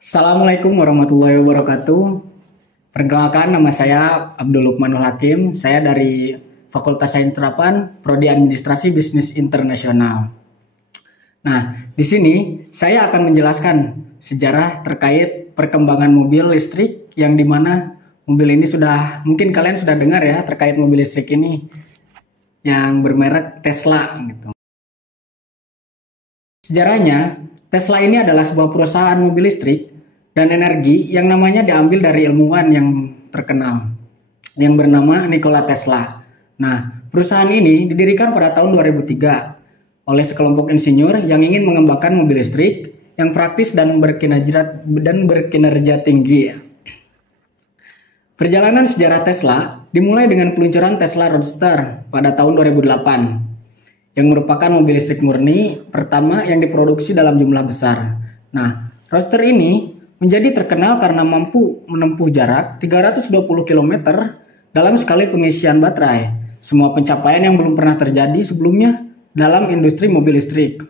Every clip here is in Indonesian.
Assalamualaikum warahmatullahi wabarakatuh. Perkenalkan, nama saya Abdul Lukmanul Hakim. Saya dari Fakultas Sains Terapan, Prodi Administrasi Bisnis Internasional. Nah, di sini saya akan menjelaskan sejarah terkait perkembangan mobil listrik yang dimana mobil ini mungkin kalian sudah dengar ya terkait mobil listrik ini yang bermerek Tesla gitu. Sejarahnya, Tesla ini adalah sebuah perusahaan mobil listrik dan energi yang namanya diambil dari ilmuwan yang terkenal yang bernama Nikola Tesla. Nah, perusahaan ini didirikan pada tahun 2003 oleh sekelompok insinyur yang ingin mengembangkan mobil listrik yang praktis dan berkinerja tinggi. Perjalanan sejarah Tesla dimulai dengan peluncuran Tesla Roadster pada tahun 2008 yang merupakan mobil listrik murni pertama yang diproduksi dalam jumlah besar. Nah, Roadster ini menjadi terkenal karena mampu menempuh jarak 320 km dalam sekali pengisian baterai. Semua pencapaian yang belum pernah terjadi sebelumnya dalam industri mobil listrik.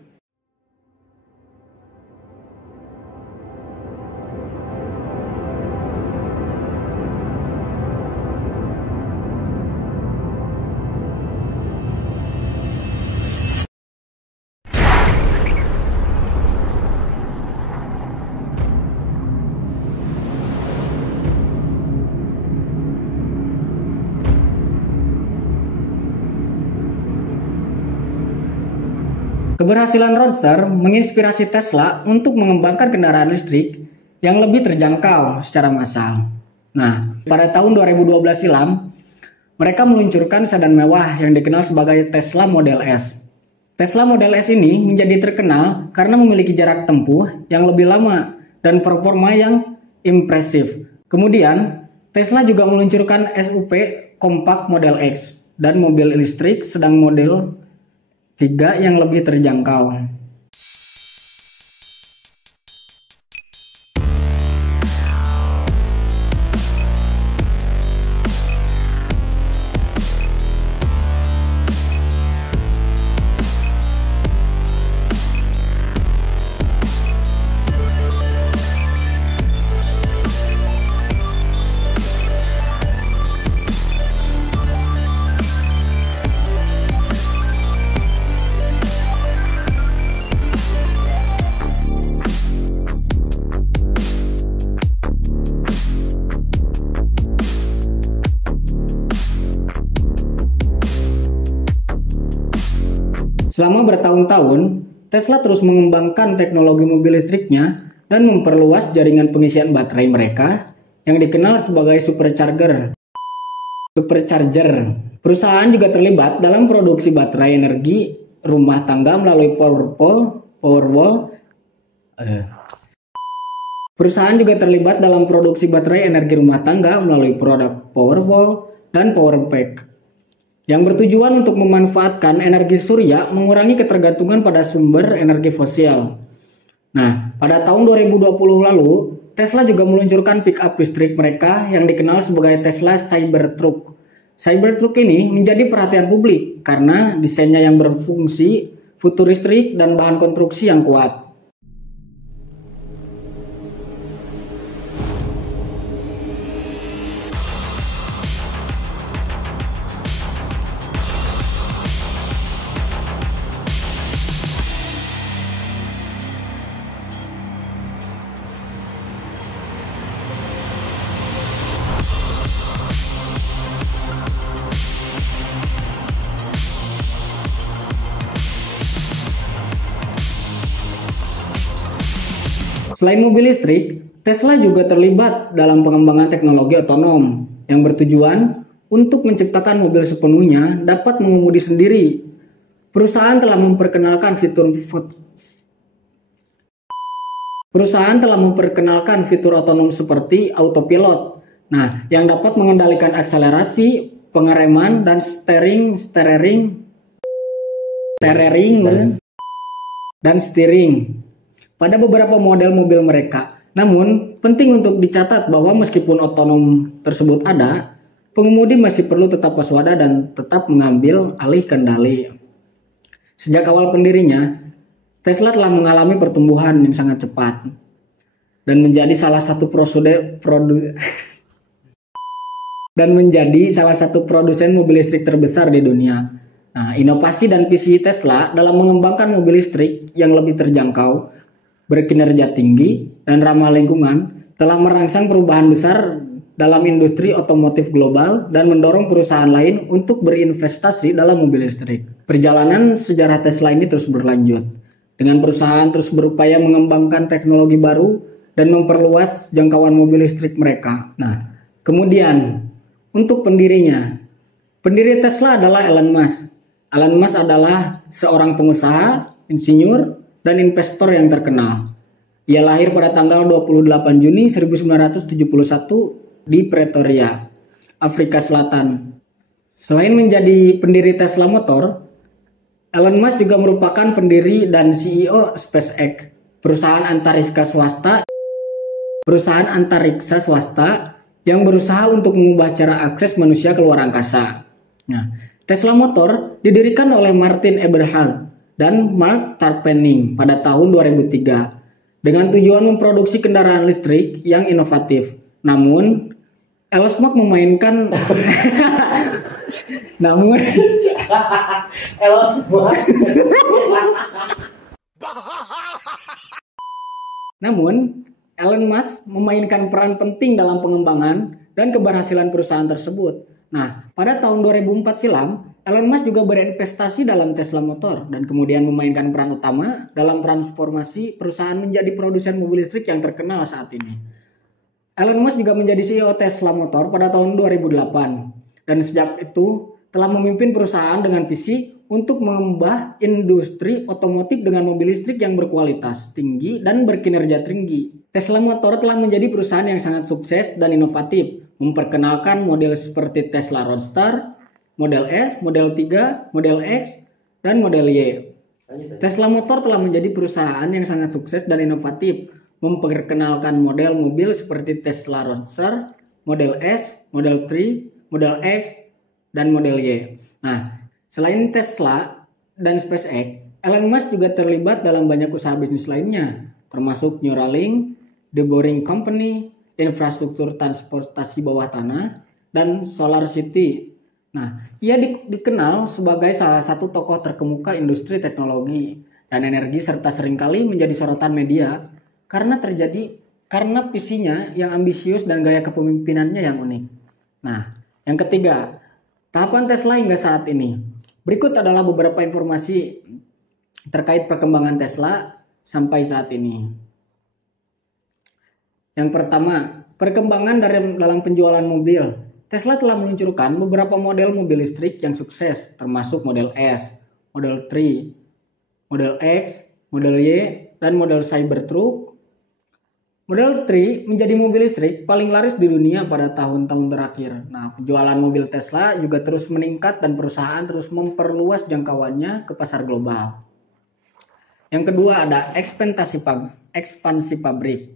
Keberhasilan Roadster menginspirasi Tesla untuk mengembangkan kendaraan listrik yang lebih terjangkau secara massal. Nah, pada tahun 2012 silam, mereka meluncurkan sedan mewah yang dikenal sebagai Tesla Model S. Tesla Model S ini menjadi terkenal karena memiliki jarak tempuh yang lebih lama dan performa yang impresif. Kemudian, Tesla juga meluncurkan SUV kompak Model X dan mobil listrik sedang model 3 yang lebih terjangkau. Selama bertahun-tahun, Tesla terus mengembangkan teknologi mobil listriknya dan memperluas jaringan pengisian baterai mereka yang dikenal sebagai supercharger. Perusahaan juga terlibat dalam produksi baterai energi rumah tangga melalui Powerwall. Perusahaan juga terlibat dalam produksi baterai energi rumah tangga melalui produk Powerwall dan Powerpack yang bertujuan untuk memanfaatkan energi surya mengurangi ketergantungan pada sumber energi fosil. Nah, pada tahun 2020 lalu, Tesla juga meluncurkan pick-up listrik mereka yang dikenal sebagai Tesla Cybertruck. Cybertruck ini menjadi perhatian publik karena desainnya yang berfungsi, futuristik, dan bahan konstruksi yang kuat. Selain mobil listrik, Tesla juga terlibat dalam pengembangan teknologi otonom yang bertujuan untuk menciptakan mobil sepenuhnya dapat mengemudi sendiri. Perusahaan telah memperkenalkan fitur otonom seperti autopilot. Nah, yang dapat mengendalikan akselerasi, pengereman, dan steering pada beberapa model mobil mereka. Namun, penting untuk dicatat bahwa meskipun otonom tersebut ada, pengemudi masih perlu tetap waspada dan tetap mengambil alih kendali. Sejak awal pendirinya, Tesla telah mengalami pertumbuhan yang sangat cepat. dan menjadi salah satu produsen mobil listrik terbesar di dunia. Nah, inovasi dan visi Tesla dalam mengembangkan mobil listrik yang lebih terjangkau, berkinerja tinggi, dan ramah lingkungan telah merangsang perubahan besar dalam industri otomotif global dan mendorong perusahaan lain untuk berinvestasi dalam mobil listrik. Perjalanan sejarah Tesla ini terus berlanjut, dengan perusahaan terus berupaya mengembangkan teknologi baru dan memperluas jangkauan mobil listrik mereka. Nah, kemudian untuk pendirinya, pendiri Tesla adalah Elon Musk. Elon Musk adalah seorang pengusaha, insinyur, dan investor yang terkenal. Ia lahir pada tanggal 28 Juni 1971 di Pretoria, Afrika Selatan. Selain menjadi pendiri Tesla Motor, Elon Musk juga merupakan pendiri dan CEO SpaceX, perusahaan antariksa swasta yang berusaha untuk mengubah cara akses manusia ke luar angkasa. Nah, Tesla Motor didirikan oleh Martin Eberhard dan Mark Tarpenning pada tahun 2003 dengan tujuan memproduksi kendaraan listrik yang inovatif. Namun, Elon Musk memainkan Elon Musk memainkan peran penting dalam pengembangan dan keberhasilan perusahaan tersebut. Nah, pada tahun 2004 silam, Elon Musk juga berinvestasi dalam Tesla Motor dan kemudian memainkan peran utama dalam transformasi perusahaan menjadi produsen mobil listrik yang terkenal saat ini. Elon Musk juga menjadi CEO Tesla Motor pada tahun 2008 dan sejak itu telah memimpin perusahaan dengan visi untuk mengubah industri otomotif dengan mobil listrik yang berkualitas tinggi dan berkinerja tinggi. Tesla Motor telah menjadi perusahaan yang sangat sukses dan inovatif, memperkenalkan model seperti Tesla Roadster, Model S, Model 3, Model X, dan Model Y. Tesla Motor telah menjadi perusahaan yang sangat sukses dan inovatif, memperkenalkan model mobil seperti Tesla Roadster, Model S, Model 3, Model X, dan Model Y. Nah, selain Tesla dan SpaceX, Elon Musk juga terlibat dalam banyak usaha bisnis lainnya, termasuk Neuralink, The Boring Company, infrastruktur transportasi bawah tanah, dan Solar City. Nah, ia dikenal sebagai salah satu tokoh terkemuka industri teknologi dan energi serta seringkali menjadi sorotan media karena visinya yang ambisius dan gaya kepemimpinannya yang unik. Nah, yang ketiga, tahapan Tesla hingga saat ini. Berikut adalah beberapa informasi terkait perkembangan Tesla sampai saat ini. Yang pertama, perkembangan dalam penjualan mobil. Tesla telah meluncurkan beberapa model mobil listrik yang sukses, termasuk Model S, Model 3, Model X, Model Y, dan Model Cybertruck. Model 3 menjadi mobil listrik paling laris di dunia pada tahun-tahun terakhir. Nah, penjualan mobil Tesla juga terus meningkat dan perusahaan terus memperluas jangkauannya ke pasar global. Yang kedua ada ekspansi pabrik.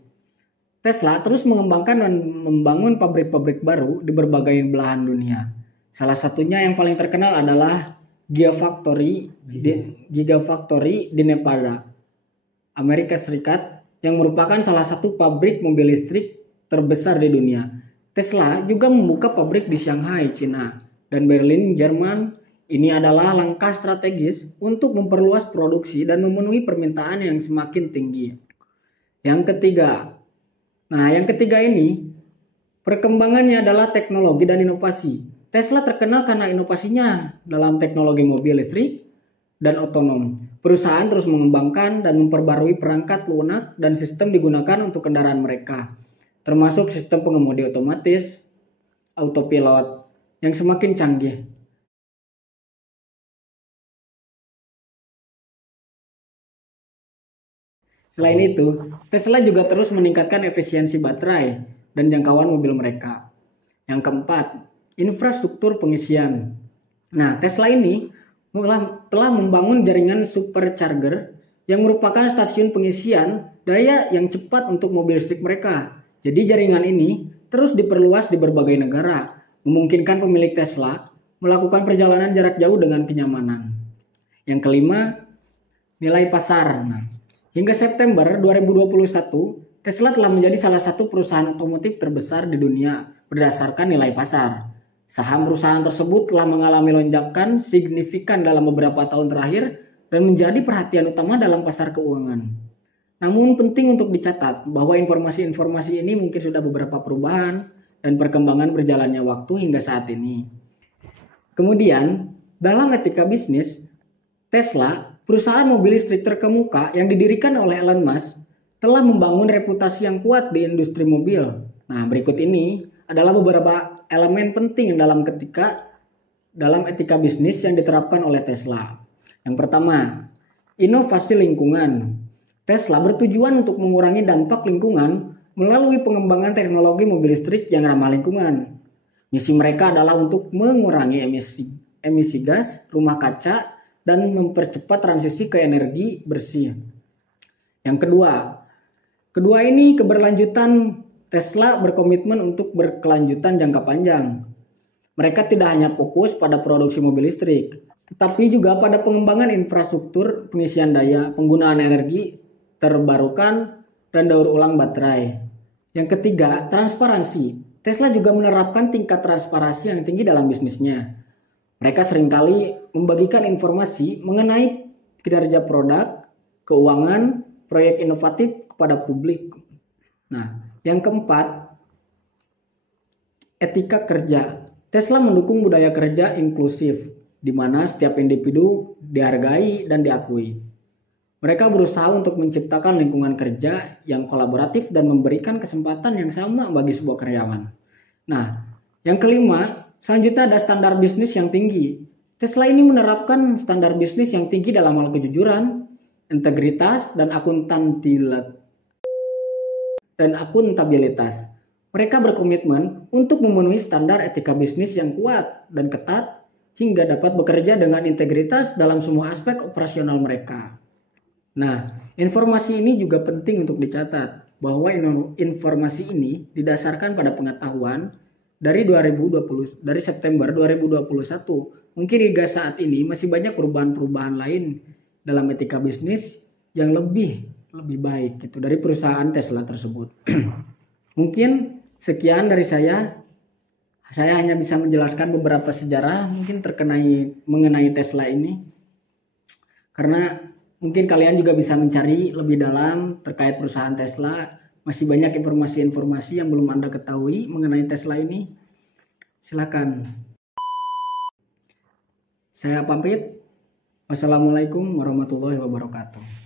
Tesla terus mengembangkan dan membangun pabrik-pabrik baru di berbagai belahan dunia. Salah satunya yang paling terkenal adalah Gigafactory di Nevada, Amerika Serikat, yang merupakan salah satu pabrik mobil listrik terbesar di dunia. Tesla juga membuka pabrik di Shanghai, Cina, dan Berlin, Jerman. Ini adalah langkah strategis untuk memperluas produksi dan memenuhi permintaan yang semakin tinggi. Yang ketiga ini, perkembangannya adalah teknologi dan inovasi. Tesla terkenal karena inovasinya dalam teknologi mobil listrik dan otonom. Perusahaan terus mengembangkan dan memperbarui perangkat lunak dan sistem digunakan untuk kendaraan mereka, termasuk sistem pengemudi otomatis, autopilot, yang semakin canggih. Selain itu, Tesla juga terus meningkatkan efisiensi baterai dan jangkauan mobil mereka. Yang keempat, infrastruktur pengisian. Nah, Tesla ini telah membangun jaringan supercharger yang merupakan stasiun pengisian daya yang cepat untuk mobil listrik mereka. Jadi jaringan ini terus diperluas di berbagai negara, memungkinkan pemilik Tesla melakukan perjalanan jarak jauh dengan kenyamanan. Yang kelima, nilai pasar. Nah, hingga September 2021, Tesla telah menjadi salah satu perusahaan otomotif terbesar di dunia berdasarkan nilai pasar. Saham perusahaan tersebut telah mengalami lonjakan signifikan dalam beberapa tahun terakhir dan menjadi perhatian utama dalam pasar keuangan. Namun penting untuk dicatat bahwa informasi-informasi ini mungkin sudah beberapa perubahan dan perkembangan berjalannya waktu hingga saat ini. Kemudian, dalam etika bisnis, Tesla, perusahaan mobil listrik terkemuka yang didirikan oleh Elon Musk, telah membangun reputasi yang kuat di industri mobil. Nah, berikut ini adalah beberapa elemen penting dalam etika bisnis yang diterapkan oleh Tesla. Yang pertama, inovasi lingkungan. Tesla bertujuan untuk mengurangi dampak lingkungan melalui pengembangan teknologi mobil listrik yang ramah lingkungan. Misi mereka adalah untuk mengurangi emisi gas rumah kaca dan mempercepat transisi ke energi bersih. Yang kedua ini keberlanjutan. Tesla berkomitmen untuk berkelanjutan jangka panjang. Mereka tidak hanya fokus pada produksi mobil listrik, tetapi juga pada pengembangan infrastruktur pengisian daya, penggunaan energi terbarukan, dan daur ulang baterai. Yang ketiga, transparansi. Tesla juga menerapkan tingkat transparansi yang tinggi dalam bisnisnya. Mereka seringkali membagikan informasi mengenai kinerja produk, keuangan, proyek inovatif kepada publik. Nah, yang keempat, etika kerja. Tesla mendukung budaya kerja inklusif, di mana setiap individu dihargai dan diakui. Mereka berusaha untuk menciptakan lingkungan kerja yang kolaboratif dan memberikan kesempatan yang sama bagi sebuah karyawan. Nah, yang kelima, selanjutnya ada standar bisnis yang tinggi. Tesla ini menerapkan standar bisnis yang tinggi dalam hal kejujuran, integritas, dan akuntabilitas. Mereka berkomitmen untuk memenuhi standar etika bisnis yang kuat dan ketat hingga dapat bekerja dengan integritas dalam semua aspek operasional mereka. Nah, informasi ini juga penting untuk dicatat bahwa informasi ini didasarkan pada pengetahuan dari September 2021. Mungkin hingga saat ini masih banyak perubahan-perubahan lain dalam etika bisnis yang lebih baik gitu dari perusahaan Tesla tersebut. Mungkin sekian dari saya. Saya hanya bisa menjelaskan beberapa sejarah mungkin mengenai Tesla ini. Karena mungkin kalian juga bisa mencari lebih dalam terkait perusahaan Tesla. Masih banyak informasi-informasi yang belum Anda ketahui mengenai Tesla ini. Silakan. Saya pamit. Wassalamualaikum warahmatullahi wabarakatuh.